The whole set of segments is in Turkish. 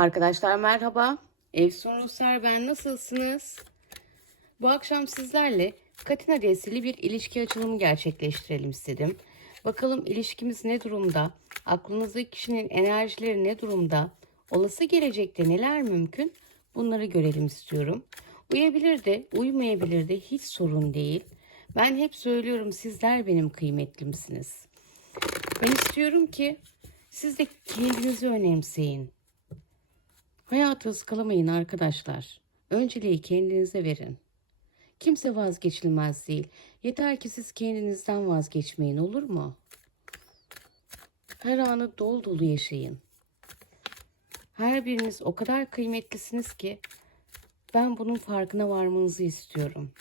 Arkadaşlar merhaba. Efsun Ruslar ben nasılsınız? Bu akşam sizlerle Katina destili bir ilişki açılımı gerçekleştirelim istedim. Bakalım ilişkimiz ne durumda? Aklınızdaki kişinin enerjileri ne durumda? Olası gelecekte neler mümkün? Bunları görelim istiyorum. Uyabilir de uymayabilir de hiç sorun değil. Ben hep söylüyorum sizler benim kıymetlimsiniz. Ben istiyorum ki siz de kendinizi önemseyin. Hayatı ıskalamayın arkadaşlar. Önceliği kendinize verin. Kimse vazgeçilmez değil. Yeter ki siz kendinizden vazgeçmeyin olur mu? Her anı dolu dolu yaşayın. Her biriniz o kadar kıymetlisiniz ki ben bunun farkına varmanızı istiyorum.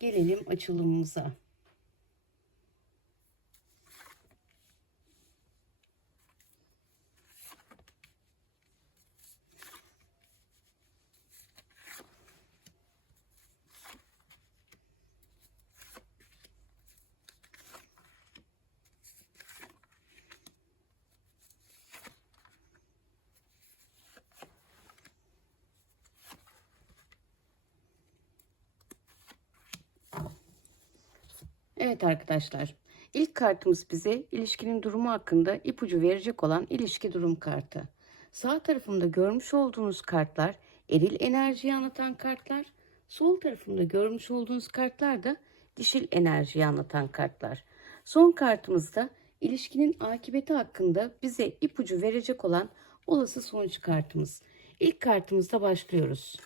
Gelelim açılımımıza. Evet arkadaşlar. İlk kartımız bize ilişkinin durumu hakkında ipucu verecek olan ilişki durum kartı. Sağ tarafımda görmüş olduğunuz kartlar eril enerjiyi anlatan kartlar. Sol tarafımda görmüş olduğunuz kartlar da dişil enerjiyi anlatan kartlar. Son kartımızda ilişkinin akıbeti hakkında bize ipucu verecek olan olası sonuç kartımız. İlk kartımızda başlıyoruz.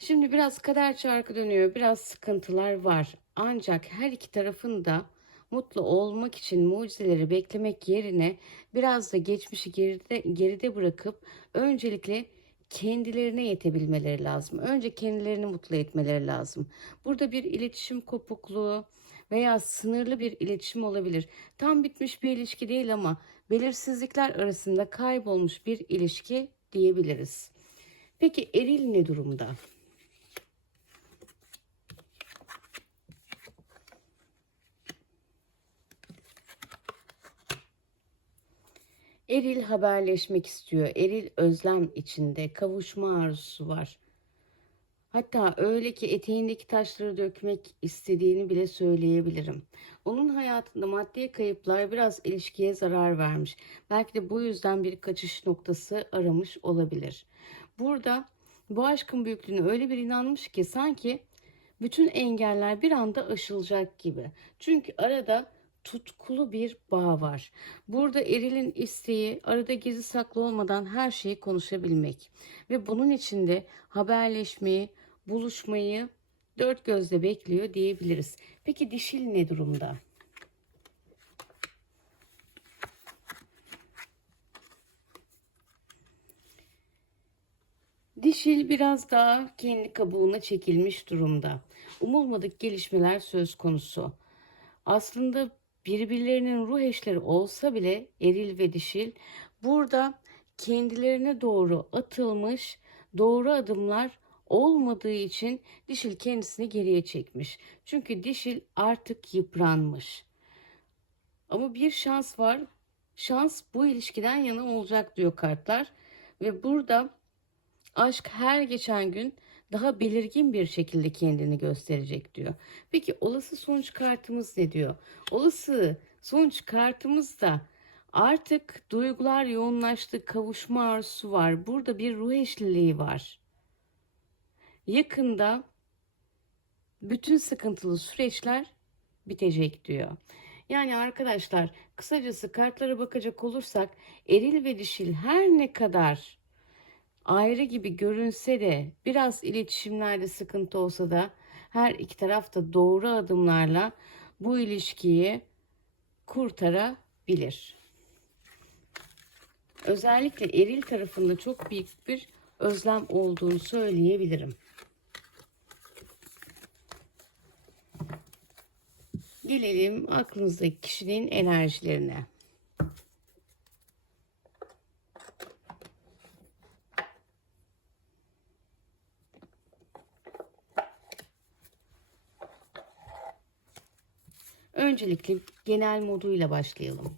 Şimdi biraz kader çarkı dönüyor, biraz sıkıntılar var. Ancak her iki tarafın da mutlu olmak için mucizeleri beklemek yerine biraz da geçmişi geride, geride bırakıp öncelikle kendilerine yetebilmeleri lazım. Önce kendilerini mutlu etmeleri lazım. Burada bir iletişim kopukluğu veya sınırlı bir iletişim olabilir. Tam bitmiş bir ilişki değil ama belirsizlikler arasında kaybolmuş bir ilişki diyebiliriz. Peki eril ne durumda? Eril haberleşmek istiyor. Eril özlem içinde. Kavuşma arzusu var. Hatta öyle ki eteğindeki taşları dökmek istediğini bile söyleyebilirim. Onun hayatında maddi kayıplar biraz ilişkiye zarar vermiş. Belki de bu yüzden bir kaçış noktası aramış olabilir. Burada bu aşkın büyüklüğüne öyle bir inanmış ki sanki bütün engeller bir anda aşılacak gibi. Çünkü arada tutkulu bir bağ var. Burada erilin isteği arada gizli saklı olmadan her şeyi konuşabilmek ve bunun içinde haberleşmeyi, buluşmayı dört gözle bekliyor diyebiliriz. Peki dişil ne durumda? Dişil biraz daha kendi kabuğuna çekilmiş durumda. Umulmadık gelişmeler söz konusu. Aslında birbirlerinin ruh eşleri olsa bile eril ve dişil burada kendilerine doğru atılmış doğru adımlar olmadığı için dişil kendisini geriye çekmiş. Çünkü dişil artık yıpranmış. Ama bir şans var. Şans bu ilişkiden yana olacak diyor kartlar. Ve burada aşk her geçen gün daha belirgin bir şekilde kendini gösterecek diyor. Peki olası sonuç kartımız ne diyor? Olası sonuç kartımız da artık duygular yoğunlaştı, kavuşma arzusu var. Burada bir ruh eşliliği var. Yakında bütün sıkıntılı süreçler bitecek diyor. Yani arkadaşlar kısacası kartlara bakacak olursak eril ve dişil her ne kadar ayrı gibi görünse de biraz iletişimlerde sıkıntı olsa da her iki taraf da doğru adımlarla bu ilişkiyi kurtarabilir. Özellikle eril tarafında çok büyük bir özlem olduğunu söyleyebilirim. Gelelim aklınızdaki kişinin enerjilerine. Öncelikle genel moduyla başlayalım.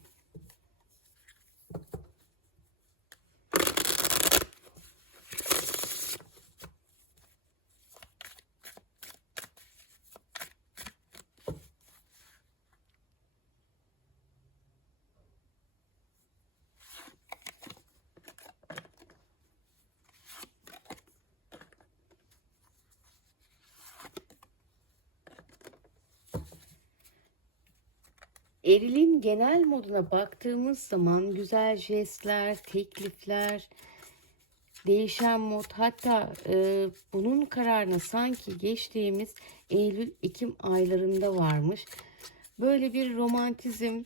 Eril'in genel moduna baktığımız zaman güzel jestler, teklifler, değişen mod hatta e, bunun kararına sanki geçtiğimiz Eylül-Ekim aylarında varmış. Böyle bir romantizm,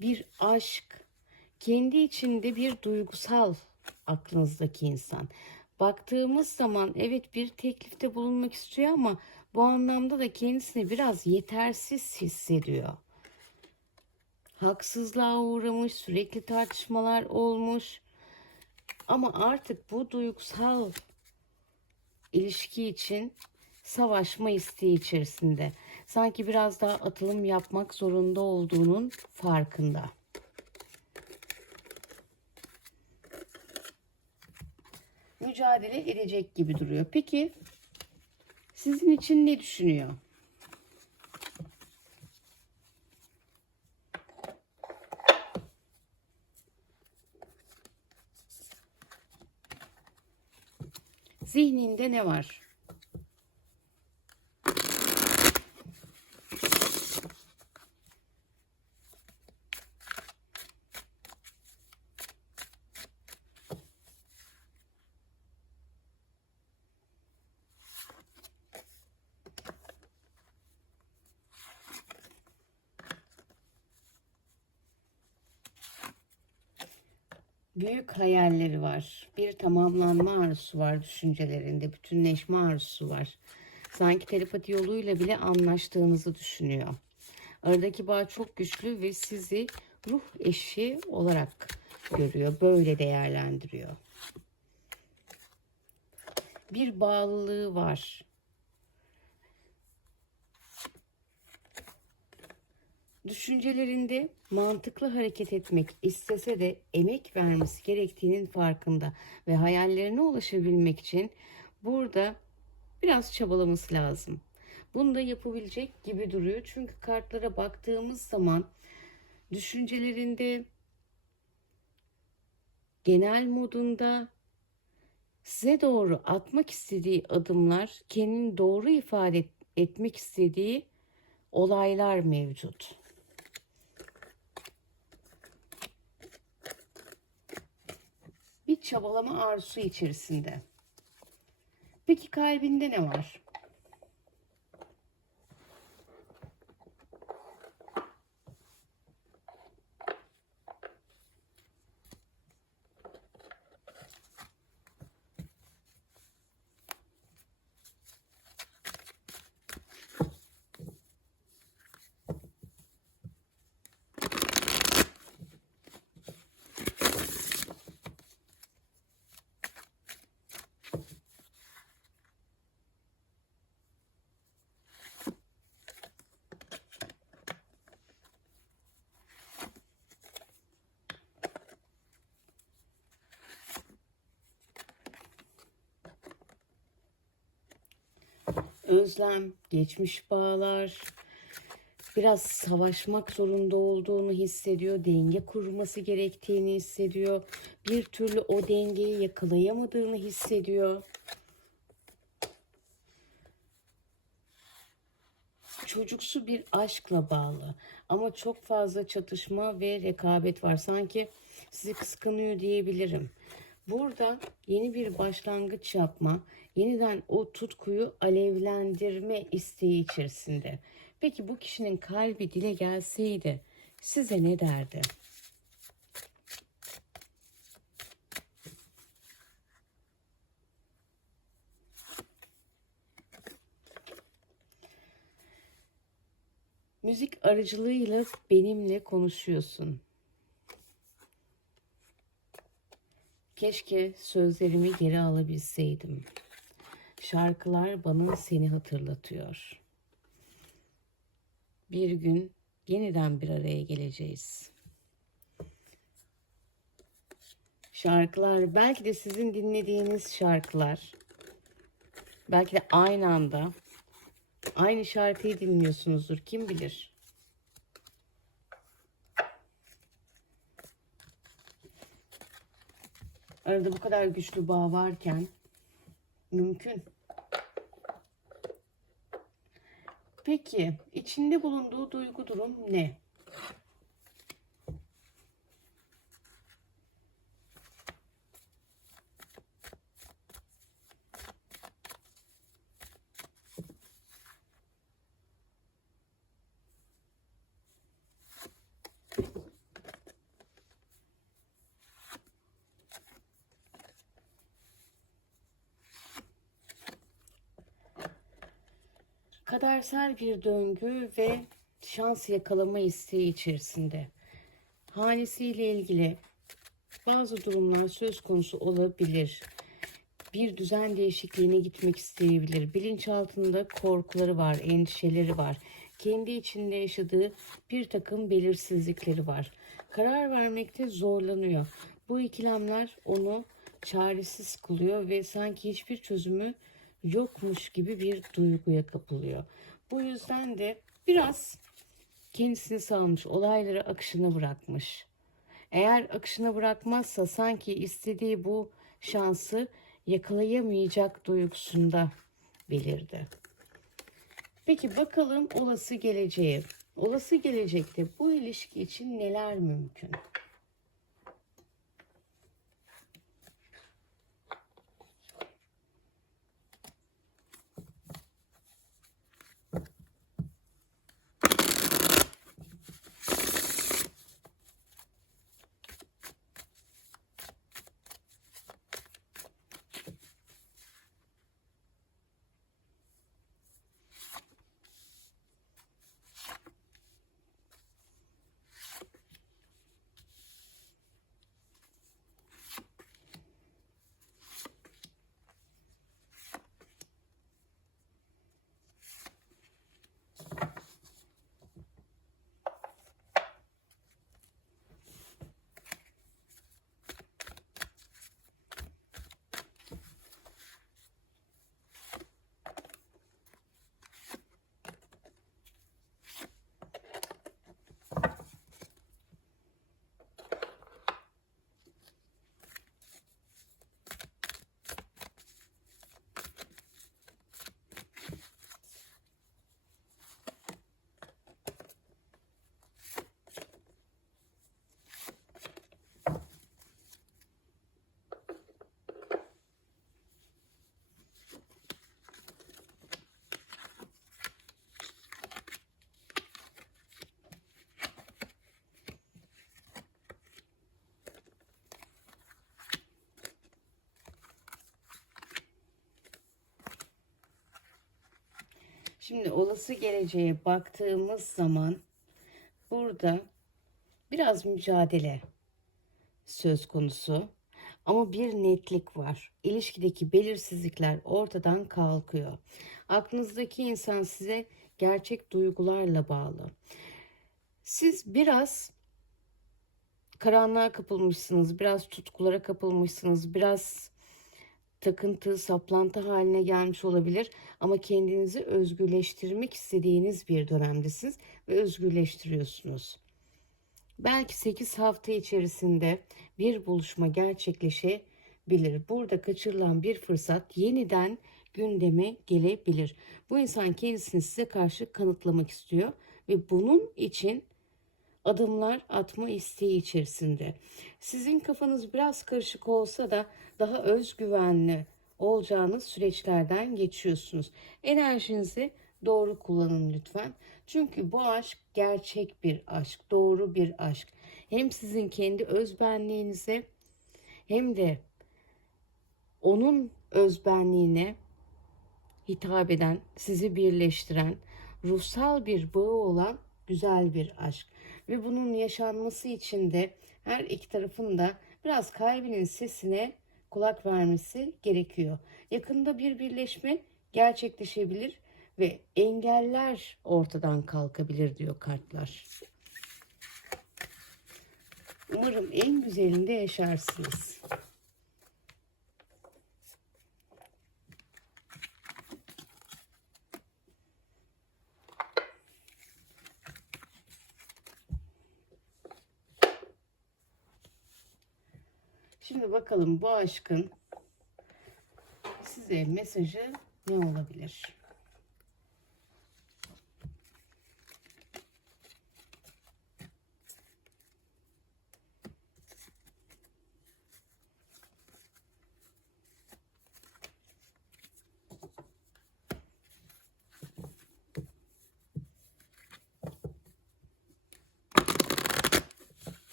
bir aşk, kendi içinde bir duygusal aklınızdaki insan. Baktığımız zaman evet bir teklifte bulunmak istiyor ama bu anlamda da kendisini biraz yetersiz hissediyor. Haksızlığa uğramış, sürekli tartışmalar olmuş. Ama artık bu duygusal ilişki için savaşma isteği içerisinde. Sanki biraz daha atılım yapmak zorunda olduğunun farkında. Mücadele edecek gibi duruyor. Peki sizin için ne düşünüyor? Zihninde ne var? Büyük hayalleri var. Bir tamamlanma arzusu var düşüncelerinde. Bütünleşme arzusu var. Sanki telepati yoluyla bile anlaştığınızı düşünüyor. Aradaki bağ çok güçlü ve sizi ruh eşi olarak görüyor. Böyle değerlendiriyor. Bir bağlılığı var. Düşüncelerinde mantıklı hareket etmek istese de emek vermesi gerektiğinin farkında ve hayallerine ulaşabilmek için burada biraz çabalaması lazım. Bunu da yapabilecek gibi duruyor. Çünkü kartlara baktığımız zaman düşüncelerinde genel modunda size doğru atmak istediği adımlar, kendini doğru ifade etmek istediği olaylar mevcut. Çabalama arzusu içerisinde. Peki kalbinde ne var? Özlem, geçmiş bağlar, biraz savaşmak zorunda olduğunu hissediyor, denge kurması gerektiğini hissediyor. Bir türlü o dengeyi yakalayamadığını hissediyor. Çocuksu bir aşkla bağlı ama çok fazla çatışma ve rekabet var. Sanki sizi kıskanıyor diyebilirim. Burada yeni bir başlangıç yapma, yeniden o tutkuyu alevlendirme isteği içerisinde. Peki bu kişinin kalbi dile gelseydi size ne derdi? Müzik aracılığıyla benimle konuşuyorsun. Keşke sözlerimi geri alabilseydim. Şarkılar bana seni hatırlatıyor. bir gün yeniden bir araya geleceğiz. Şarkılar, belki de sizin dinlediğiniz şarkılar, belki de aynı anda aynı şarkıyı dinliyorsunuzdur. Kim bilir? Arada bu kadar güçlü bağ varken mümkün. Peki, içinde bulunduğu duygu durum ne? Kadersel bir döngü ve şans yakalama isteği içerisinde. Hanesiyle ilgili bazı durumlar söz konusu olabilir. Bir düzen değişikliğine gitmek isteyebilir. Bilinçaltında korkuları var, endişeleri var. Kendi içinde yaşadığı bir takım belirsizlikleri var. Karar vermekte zorlanıyor. Bu ikilemler onu çaresiz kılıyor ve sanki hiçbir çözümü yokmuş gibi bir duyguya kapılıyor. Bu yüzden de biraz kendisini salmış, olayları akışına bırakmış. Eğer akışına bırakmazsa sanki istediği bu şansı yakalayamayacak duygusunda belirdi. Peki bakalım olası geleceğe. Olası gelecekte bu ilişki için neler mümkün? Şimdi olası geleceğe baktığımız zaman burada biraz mücadele söz konusu ama bir netlik var. İlişkideki belirsizlikler ortadan kalkıyor. Aklınızdaki insan size gerçek duygularla bağlı. Siz biraz karanlığa kapılmışsınız, biraz tutkulara kapılmışsınız, biraz takıntı, saplantı haline gelmiş olabilir ama kendinizi özgürleştirmek istediğiniz bir dönemdesiniz ve özgürleştiriyorsunuz. Belki 8 hafta içerisinde bir buluşma gerçekleşebilir. Burada kaçırılan bir fırsat yeniden gündeme gelebilir. Bu insan kendisini size karşı kanıtlamak istiyor ve bunun için adımlar atma isteği içerisinde. Sizin kafanız biraz karışık olsa da daha özgüvenli olacağınız süreçlerden geçiyorsunuz. Enerjinizi doğru kullanın lütfen. Çünkü bu aşk gerçek bir aşk, doğru bir aşk. Hem sizin kendi özbenliğinize hem de onun özbenliğine hitap eden, sizi birleştiren, ruhsal bir bağı olan güzel bir aşk. Ve bunun yaşanması için de her iki tarafın da biraz kalbinin sesine kulak vermesi gerekiyor. Yakında bir birleşme gerçekleşebilir ve engeller ortadan kalkabilir diyor kartlar. Umarım en güzelinde yaşarsınız. Şimdi bakalım bu aşkın size mesajı ne olabilir?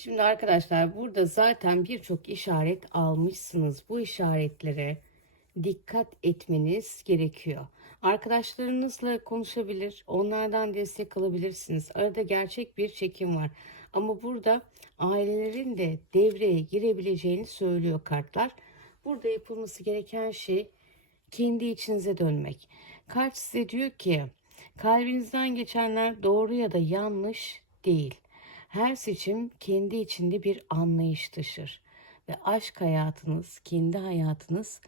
Şimdi arkadaşlar burada zaten birçok işaret almışsınız. Bu işaretlere dikkat etmeniz gerekiyor. Arkadaşlarınızla konuşabilir, onlardan destek alabilirsiniz. Arada gerçek bir çekim var. Ama burada ailelerin de devreye girebileceğini söylüyor kartlar. Burada yapılması gereken şey kendi içinize dönmek. Kart size diyor ki kalbinizden geçenler doğru ya da yanlış değil. Her seçim kendi içinde bir anlayış taşır ve aşk hayatınız, kendi hayatınız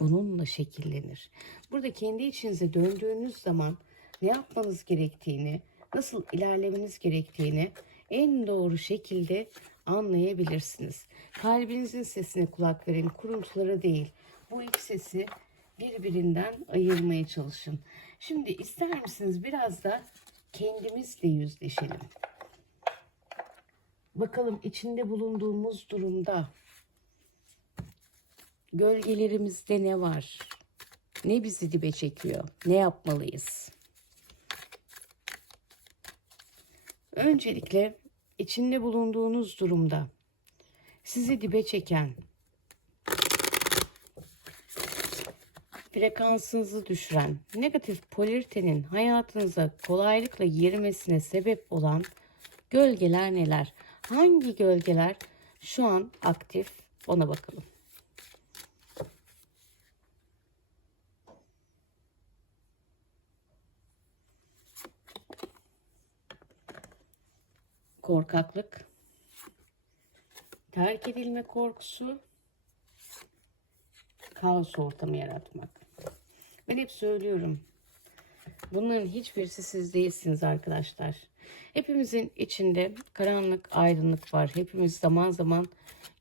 bununla şekillenir. Burada kendi içinize döndüğünüz zaman ne yapmanız gerektiğini, nasıl ilerlemeniz gerektiğini en doğru şekilde anlayabilirsiniz. Kalbinizin sesine kulak verin, kuruntulara değil. Bu iki sesi birbirinden ayırmaya çalışın. Şimdi ister misiniz biraz da kendimizle yüzleşelim. Bakalım içinde bulunduğumuz durumda gölgelerimizde ne var? Ne bizi dibe çekiyor? Ne yapmalıyız? Öncelikle içinde bulunduğunuz durumda sizi dibe çeken frekansınızı düşüren negatif polaritenin hayatınıza kolaylıkla girmesine sebep olan gölgeler neler? Hangi gölgeler şu an aktif? Ona bakalım. Korkaklık, terk edilme korkusu, kaos ortamı yaratmak. Ben hep söylüyorum. Bunların hiçbirisi siz değilsiniz arkadaşlar. Hepimizin içinde karanlık, aydınlık var. Hepimiz zaman zaman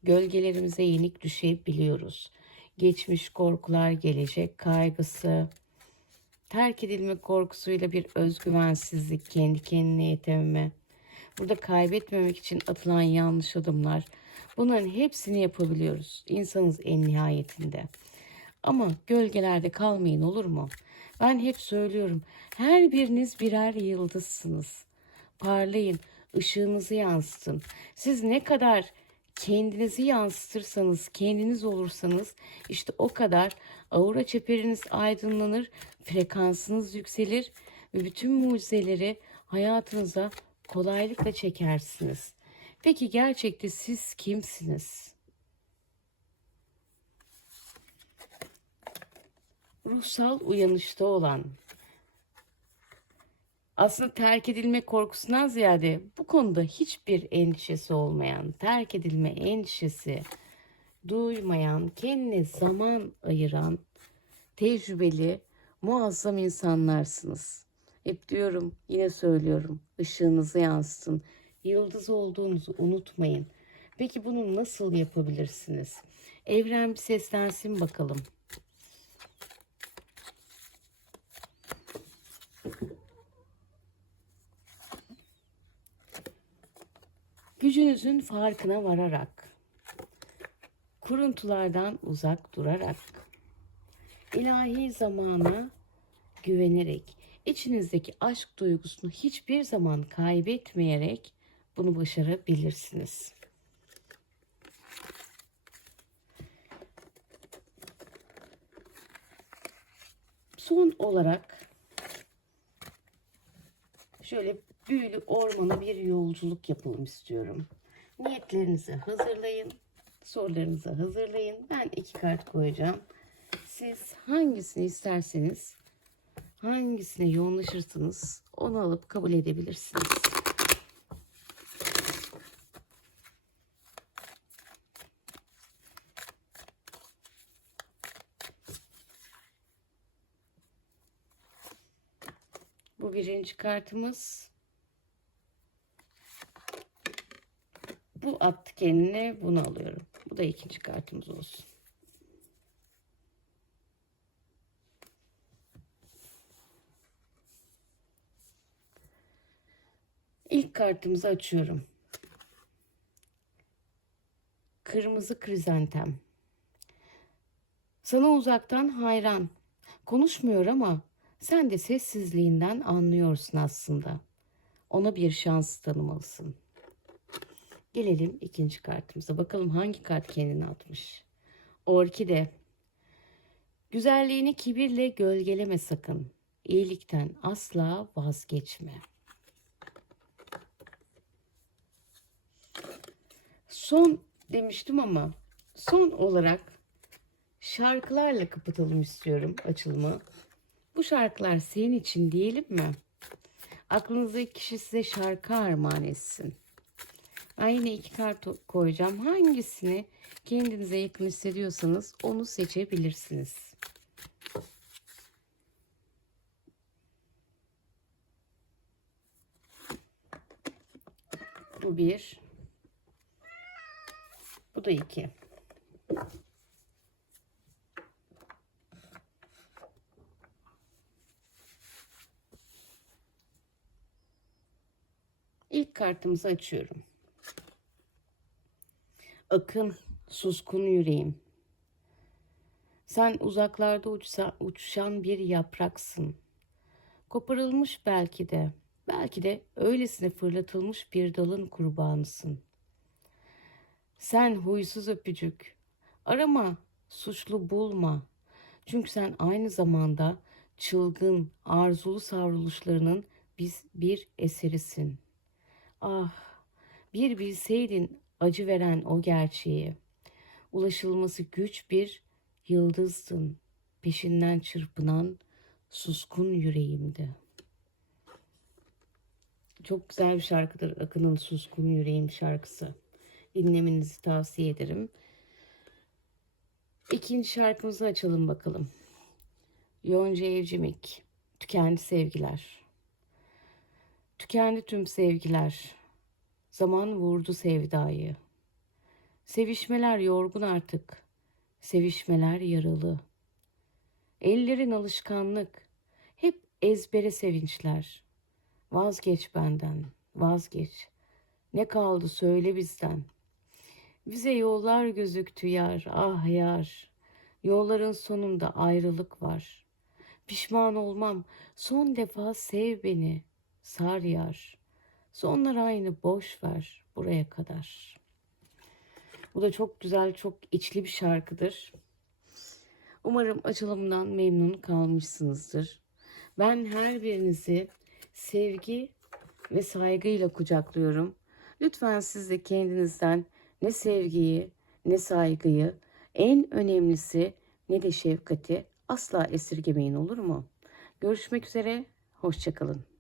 gölgelerimize yenik düşebiliyoruz. Geçmiş korkular, gelecek kaygısı, terk edilme korkusuyla bir özgüvensizlik, kendi kendine yetememe, burada kaybetmemek için atılan yanlış adımlar. Bunların hepsini yapabiliyoruz. İnsanız en nihayetinde. Ama gölgelerde kalmayın olur mu? Ben hep söylüyorum. Her biriniz birer yıldızsınız. Parlayın, ışığınızı yansıtın. Siz ne kadar kendinizi yansıtırsanız, kendiniz olursanız işte o kadar aura çeperiniz aydınlanır, frekansınız yükselir ve bütün mucizeleri hayatınıza kolaylıkla çekersiniz. Peki gerçekte siz kimsiniz? Ruhsal uyanışta olan, aslında terk edilme korkusundan ziyade bu konuda hiçbir endişesi olmayan, terk edilme endişesi duymayan, kendine zaman ayıran, tecrübeli, muazzam insanlarsınız. Hep diyorum, yine söylüyorum, ışığınızı yansıtın. Yıldız olduğunuzu unutmayın. Peki bunu nasıl yapabilirsiniz? Evren bir seslensin bakalım. Gücünüzün farkına vararak, kuruntulardan uzak durarak, ilahi zamana güvenerek, içinizdeki aşk duygusunu hiçbir zaman kaybetmeyerek bunu başarabilirsiniz. Son olarak şöyle büyülü ormana bir yolculuk yapalım istiyorum. Niyetlerinizi hazırlayın. Sorularınızı hazırlayın. Ben iki kart koyacağım. Siz hangisini isterseniz hangisine yoğunlaşırsınız onu alıp kabul edebilirsiniz. Bu birinci kartımız. Bu attı kendine bunu alıyorum. Bu da ikinci kartımız olsun. İlk kartımızı açıyorum. Kırmızı krizantem. Sana uzaktan hayran. Konuşmuyor ama sen de sessizliğinden anlıyorsun aslında. Ona bir şans tanımalısın. Gelelim ikinci kartımıza. Bakalım hangi kart kendini atmış. Orkide. Güzelliğini kibirle gölgeleme sakın. İyilikten asla vazgeçme. Son demiştim ama son olarak şarkılarla kapatalım istiyorum açılımı. Bu şarkılar senin için diyelim mi? Aklınızdaki kişi size şarkı armağan etsin. Ben iki kart koyacağım. Hangisini kendinize yakın hissediyorsanız onu seçebilirsiniz. Bu bir. Bu da iki. İlk kartımızı açıyorum. Akın, suskun yüreğim. Sen uzaklarda uçsa, uçuşan bir yapraksın. Koparılmış belki de, belki de öylesine fırlatılmış bir dalın kurbanısın. Sen huysuz öpücük, arama, suçlu bulma. Çünkü sen aynı zamanda çılgın, arzulu savruluşlarının biz bir eserisin. Ah, bir bilseydin acı veren o gerçeği. Ulaşılması güç bir yıldızdın, peşinden çırpınan suskun yüreğimdi. Çok güzel bir şarkıdır Akın'ın Suskun Yüreğim şarkısı. Dinlemenizi tavsiye ederim. İkinci şarkımızı açalım bakalım. Yonca Evcimik, Tükendi Sevgiler. Tükendi tüm sevgiler. Zaman vurdu sevdayı. Sevişmeler yorgun artık. Sevişmeler yaralı. Ellerin alışkanlık. Hep ezbere sevinçler. Vazgeç benden, vazgeç. Ne kaldı söyle bizden. Bize yollar gözüktü yar, ah yar. Yolların sonunda ayrılık var. Pişman olmam, son defa sev beni, sar yar. Sonlar aynı boş ver buraya kadar. Bu da çok güzel, çok içli bir şarkıdır. Umarım açılımdan memnun kalmışsınızdır. Ben her birinizi sevgi ve saygıyla kucaklıyorum. Lütfen siz de kendinizden ne sevgiyi, ne saygıyı, en önemlisi ne de şefkati asla esirgemeyin olur mu? Görüşmek üzere, hoşçakalın.